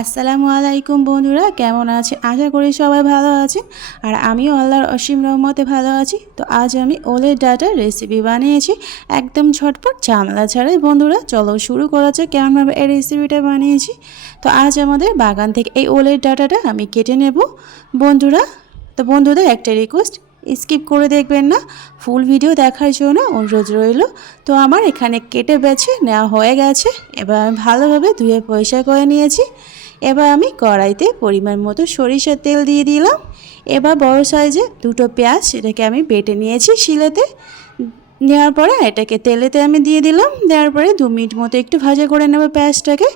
আসসালামু আলাইকুম বন্ধুরা, কেমন আছে আশা করি সবাই ভালো আছেন। আর আমিও আল্লাহর অসীম রহমতে ভালো আছি। তো আজ আমি ওলের ডাটার রেসিপি বানিয়েছি। একদম ঝটপট ঝামেলা ছাড়াই বন্ধুরা, চলো শুরু করা যাক কেমনভাবে এই রেসিপিটা বানিয়েছি। তো আজ আমাদের বাগান থেকে এই ওলের ডাটাটা আমি কেটে নেব। বন্ধুরা, তো বন্ধুদের একটা রিকোয়েস্ট স্কিপ করে দেখবেন না। ফুল ভিডিও দেখার জন্য অনুরোধ রইল। তো আমার এখানে কেটে বেছে নেওয়া হয়ে গেছে। এবার আমি ভালোভাবে ধুয়ে পয়সা করে নিয়েছি। এবার আমি কড়াইতে পরিমাণ মতো সরিষার তেল দিয়ে দিলাম। এবার বড় সাইজে দুটো পেঁয়াজ সেটাকে আমি বেটে নিয়েছি শিলেতে। নেওয়ার পরে এটাকে তেলেতে আমি দিয়ে দিলাম। দেওয়ার পরে দু মিনিট মতো একটু ভাজা করে নেব পেঁয়াজটাকে।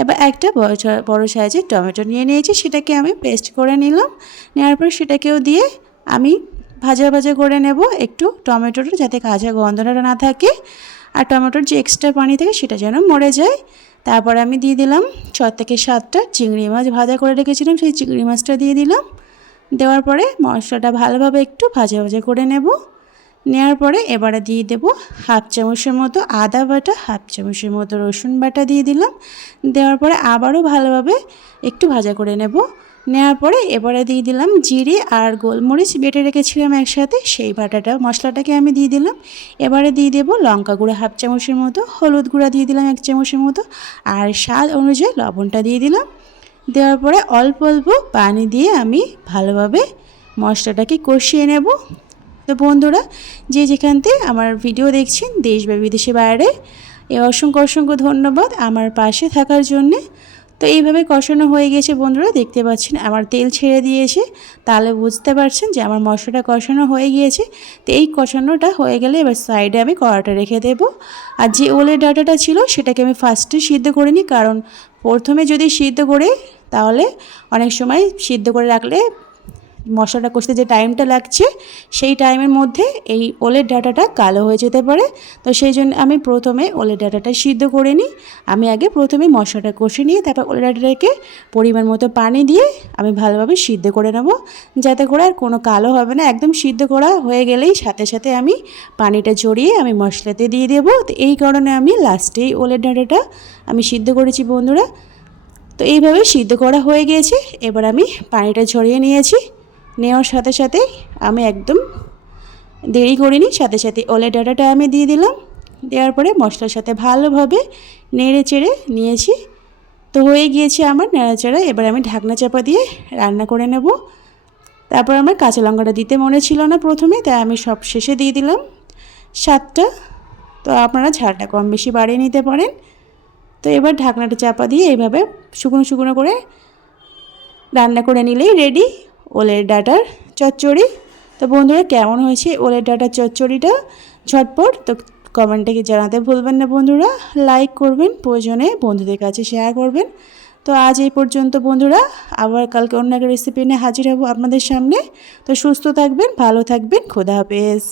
এবার একটা বড় বড় সাইজের টমেটো নিয়ে নিয়েছি। সেটাকে আমি পেস্ট করে নিলাম। নেওয়ার পরে সেটাকেও দিয়ে আমি ভাজা ভাজা করে নেব। একটু টমেটোটা যাতে কাঁচা গন্ধটা না থাকে। আর টমেটোর যে এক্সট্রা পানি থাকে সেটা যেন মরে যায়। তারপর আমি দিয়ে দিলাম ছ থেকে সাতটা চিংড়ি মাছ ভাজা করে রেখেছিলাম। সেই চিংড়ি মাছটা দিয়ে দিলাম। দেওয়ার পরে মশলাটা ভালোভাবে একটু ভাজা ভাজা করে নেব। নেওয়ার পরে এবারে দিয়ে দেব হাফ চামচের মতো আদা বাটা, হাফ চামচের মতো রসুন বাটা দিয়ে দিলাম। দেওয়ার পরে আবারও ভালোভাবে একটু ভাজা করে নেব। নেওয়ার পরে এবারে দিয়ে দিলাম জিরে আর গোলমরিচ বেটে রেখেছিলাম একসাথে, সেই বাটাটা, মশলাটাকে আমি দিয়ে দিলাম। এবারে দিয়ে দেবো লঙ্কা গুঁড়ো, হাফ চামচের মতো, হলুদ গুঁড়া দিয়ে দিলাম এক চামচের মতো, আর স্বাদ অনুযায়ী লবণটা দিয়ে দিলাম। দেওয়ার পরে অল্প অল্প পানি দিয়ে আমি ভালোভাবে মশলাটাকে কষিয়ে নেব। তো বন্ধুরা, যে যেখান থেকে আমার ভিডিও দেখছেন, দেশ বা বিদেশে বাইরে, এ অসংখ্য অসংখ্য ধন্যবাদ আমার পাশে থাকার জন্যে। তো এইভাবে কষানো হয়ে গেছে বন্ধুরা, দেখতে পাচ্ছেন আমার তেল ছেড়ে দিয়েছে। তাহলে বুঝতে পারছেন যে আমার মশলাটা কষানো হয়ে গিয়েছে। তো এই কষানোটা হয়ে গেলে এবার সাইডে আমি কড়াটা রেখে দেবো। আর যে ওলের ডাটাটা ছিল, সেটাকে আমি ফার্স্টে সিদ্ধ করে নিই। কারণ প্রথমে যদি সিদ্ধ করে, তাহলে অনেক সময় সিদ্ধ করে রাখলে মশলাটা কষতে যে টাইমটা লাগছে, সেই টাইমের মধ্যে এই ওলের ডাটাটা কালো হয়ে যেতে পারে। তো সেই জন্য আমি প্রথমে ওলের ডাটাটা সিদ্ধ করে নিই। আমি আগে প্রথমে মশলাটা কষে নিয়ে তারপর ওলের ডাটাটাকে পরিমাণ মতো পানি দিয়ে আমি ভালোভাবে সিদ্ধ করে নেব। যাতে করে আর কোনো কালো হবে না, একদম সিদ্ধ করা হয়ে গেলেই সাথে সাথে আমি পানিটা ঝরিয়ে আমি মশলাতে দিয়ে দেবো। তো এই কারণে আমি লাস্টেই ওলের ডাটাটা আমি সিদ্ধ করেছি বন্ধুরা। তো এইভাবে সিদ্ধ করা হয়ে গিয়েছে। এবার আমি পানিটা ঝরিয়ে নিয়েছি। নেওয়ার সাথে সাথে আমি একদম দেরি করিনি, সাথে সাথে ওলে ডাটাটা আমি দিয়ে দিলাম। দেওয়ার পরে মশলার সাথে ভালোভাবে নেড়ে চেড়ে নিয়েছি। তো হয়ে গিয়েছে আমার নেড়াচাড়া। এবার আমি ঢাকনা চাপা দিয়ে রান্না করে নেব। তারপর আমার কাঁচা লঙ্কাটা দিতে মনে ছিল না প্রথমে, তাই আমি সব শেষে দিয়ে দিলাম সাতটা তো আপনারা ঝালটা কম বেশি বাড়িয়ে নিতে পারেন। তো এবার ঢাকনাটা চাপা দিয়ে এইভাবে শুকনো শুকনো করে রান্না করে নিলেই রেডি। ওলের ডাটার চচ্চড়ি। তো বন্ধুরা, কেমন হয়েছে ওলের ডাটার চচ্চড়িটা? ঝটপট তো কমেন্টে কি জানাতে ভুলবেন না বন্ধুরা। লাইক করবেন, প্রয়োজনে বন্ধুদের কাছে শেয়ার করবেন। তো আজ এই পর্যন্ত বন্ধুরা, আবার কালকে অন্য একটা রেসিপি নিয়ে হাজির হব আপনাদের সামনে। তো সুস্থ থাকবেন, ভালো থাকবেন, খোদা হাফেজ।